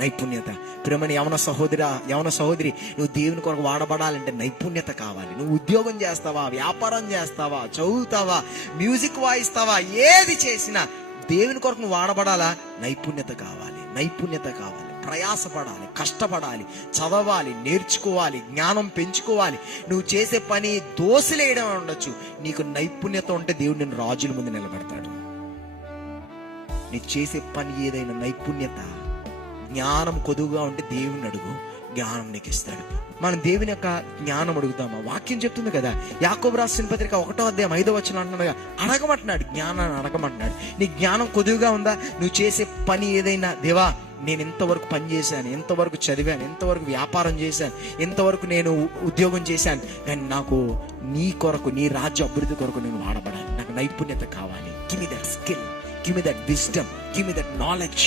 నైపుణ్యత. ప్రియమైన యవన సహోదరి, నువ్వు దేవుని కొరకు వాడబడాలంటే నైపుణ్యత కావాలి. నువ్వు ఉద్యోగం చేస్తావా, వ్యాపారం చేస్తావా, చదువుతావా, మ్యూజిక్ వాయిస్తావా, ఏది చేసినా దేవుని కొరకు నువ్వు వాడబడాలా, నైపుణ్యత కావాలి. ప్రయాసపడాలి, కష్టపడాలి, చదవాలి, నేర్చుకోవాలి, జ్ఞానం పెంచుకోవాలి. నువ్వు చేసే పని దోసిలేయడం ఉండొచ్చు, నీకు నైపుణ్యత ఉంటే దేవుడు నిన్ను రాజుల ముందు నిలబెడతాడు. నీకు చేసే పని ఏదైనా నైపుణ్యత, జ్ఞానం కొదువుగా ఉంటే దేవుని అడుగు, జ్ఞానం నీకు ఇస్తాడు. మనం దేవుని యొక్క జ్ఞానం అడుగుతామా? వాక్యం చెప్తుంది కదా, యాకోబు రాసిన పత్రిక 1:5 అంటున్నాడు, అడగమంటున్నాడు, జ్ఞానాన్ని అడగమంటున్నాడు. నీ జ్ఞానం కొదువుగా ఉందా? నువ్వు చేసే పని ఏదైనా, దేవా నేను ఎంతవరకు పని చేశాను, ఎంతవరకు చదివాను, ఎంతవరకు వ్యాపారం చేశాను, ఎంతవరకు నేను ఉద్యోగం చేశాను, కానీ నాకు నీ కొరకు, నీ రాజ్య అభివృద్ధి కొరకు నేను వాడబడాలి. నాకు నైపుణ్యత కావాలి. Give me that skill, give me that wisdom, give me that knowledge.